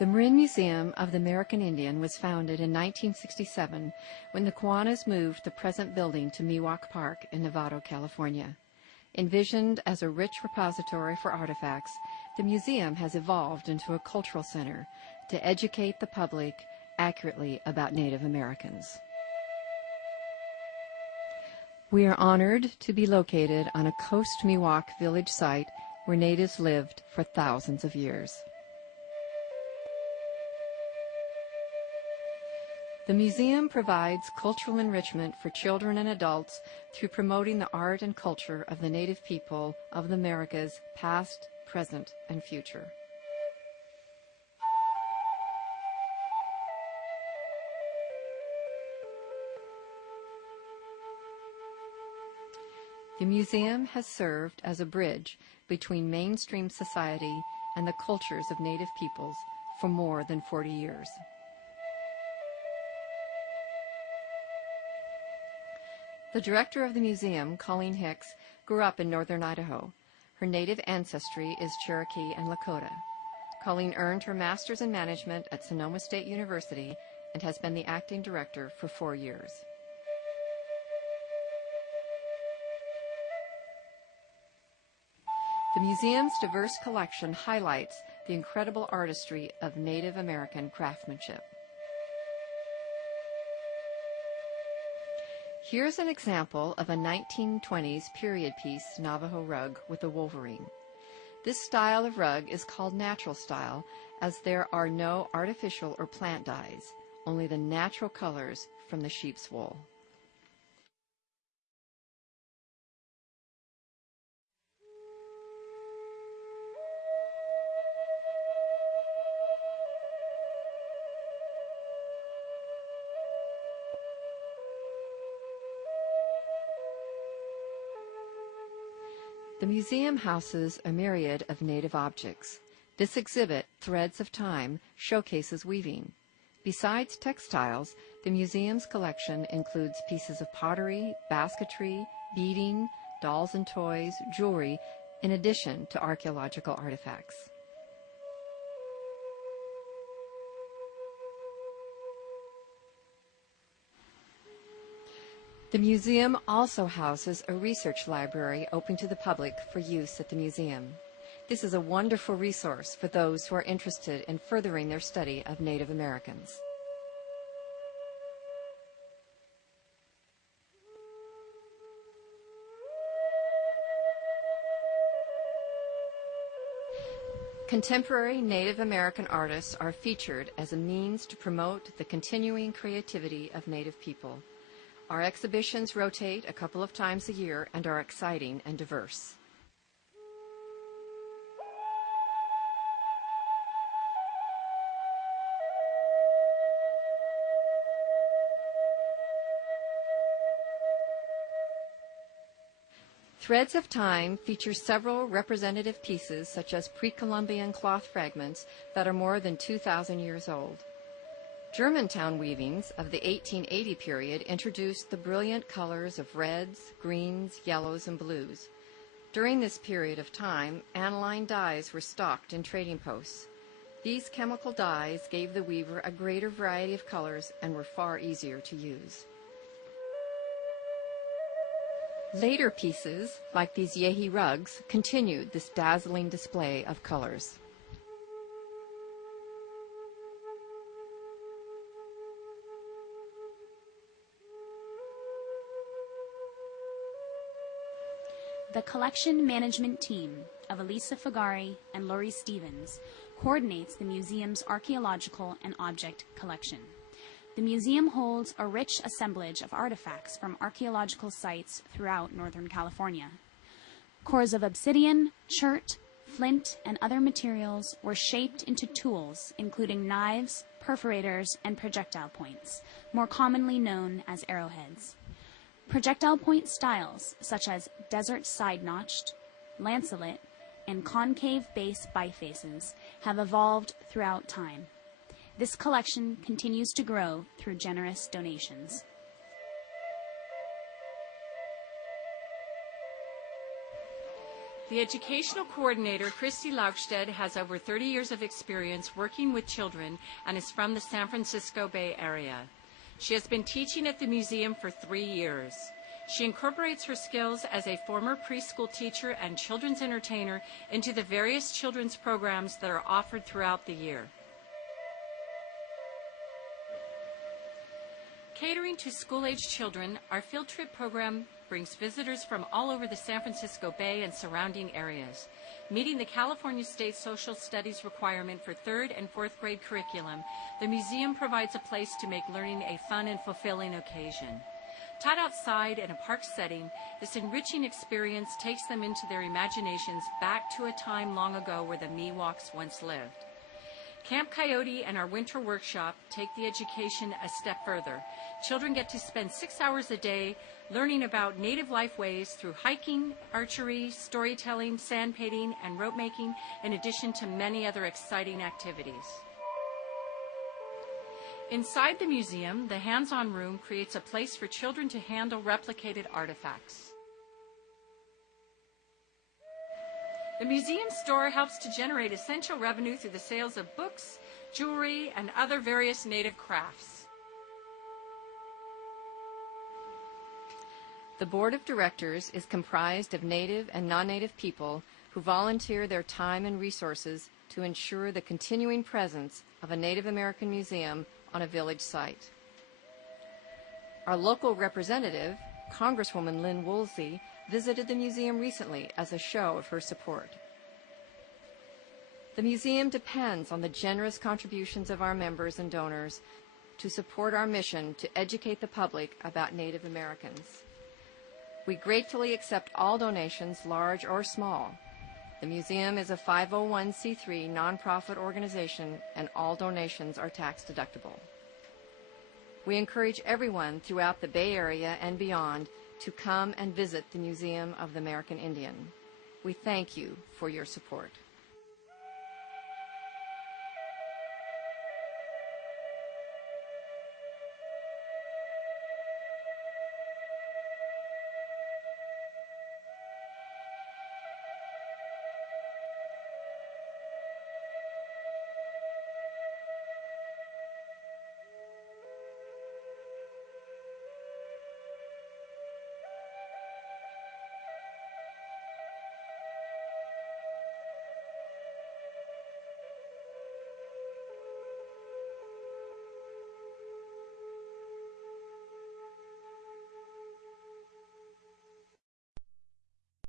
The Marin Museum of the American Indian was founded in 1967 when the Kiwanis moved the present building to Miwok Park in Novato, California. Envisioned as a rich repository for artifacts, the museum has evolved into a cultural center to educate the public accurately about Native Americans. We are honored to be located on a Coast Miwok village site where natives lived for thousands of years. The museum provides cultural enrichment for children and adults through promoting the art and culture of the Native people of the Americas, past, present, and future. The museum has served as a bridge between mainstream society and the cultures of Native peoples for more than 40 years. The director of the museum, Colleen Hicks, grew up in northern Idaho. Her native ancestry is Cherokee and Lakota. Colleen earned her master's in management at Sonoma State University and has been the acting director for 4 years. The museum's diverse collection highlights the incredible artistry of Native American craftsmanship. Here's an example of a 1920s period piece Navajo rug with a wolverine. This style of rug is called natural style as there are no artificial or plant dyes, only the natural colors from the sheep's wool. The museum houses a myriad of Native objects. This exhibit, Threads of Time, showcases weaving. Besides textiles, the museum's collection includes pieces of pottery, basketry, beading, dolls and toys, jewelry, in addition to archaeological artifacts. The museum also houses a research library open to the public for use at the museum. This is a wonderful resource for those who are interested in furthering their study of Native Americans. Contemporary Native American artists are featured as a means to promote the continuing creativity of Native people. Our exhibitions rotate a couple of times a year and are exciting and diverse. Threads of Time features several representative pieces such as pre-Columbian cloth fragments that are more than 2,000 years old. Germantown weavings of the 1880 period introduced the brilliant colors of reds, greens, yellows, and blues. During this period of time, aniline dyes were stocked in trading posts. These chemical dyes gave the weaver a greater variety of colors and were far easier to use. Later pieces, like these Yehi rugs, continued this dazzling display of colors. The collection management team of Elisa Fagari and Laurie Stevens coordinates the museum's archaeological and object collection. The museum holds a rich assemblage of artifacts from archaeological sites throughout Northern California. Cores of obsidian, chert, flint, and other materials were shaped into tools, including knives, perforators, and projectile points, more commonly known as arrowheads. Projectile point styles, such as desert side-notched, lancelet, and concave base bifaces, have evolved throughout time. This collection continues to grow through generous donations. The educational coordinator, Christy Laugstedt, has over 30 years of experience working with children and is from the San Francisco Bay Area. She has been teaching at the museum for 3 years. She incorporates her skills as a former preschool teacher and children's entertainer into the various children's programs that are offered throughout the year. Catering to school-age children, our field trip program brings visitors from all over the San Francisco Bay and surrounding areas. Meeting the California State Social Studies requirement for 3rd and 4th grade curriculum, the museum provides a place to make learning a fun and fulfilling occasion. Taught outside in a park setting, this enriching experience takes them into their imaginations back to a time long ago where the Miwoks once lived. Camp Coyote and our winter workshop take the education a step further. Children get to spend 6 hours a day learning about native life ways through hiking, archery, storytelling, sand painting, and rope making, in addition to many other exciting activities. Inside the museum, the hands-on room creates a place for children to handle replicated artifacts. The museum store helps to generate essential revenue through the sales of books, jewelry, and other various native crafts. The board of directors is comprised of native and non-native people who volunteer their time and resources to ensure the continuing presence of a Native American museum on a village site. Our local representative, Congresswoman Lynn Woolsey, visited the museum recently as a show of her support. The museum depends on the generous contributions of our members and donors to support our mission to educate the public about Native Americans. We gratefully accept all donations, large or small. The museum is a 501c3 nonprofit organization, and all donations are tax deductible. We encourage everyone throughout the Bay Area and beyond to come and visit the Museum of the American Indian. We thank you for your support.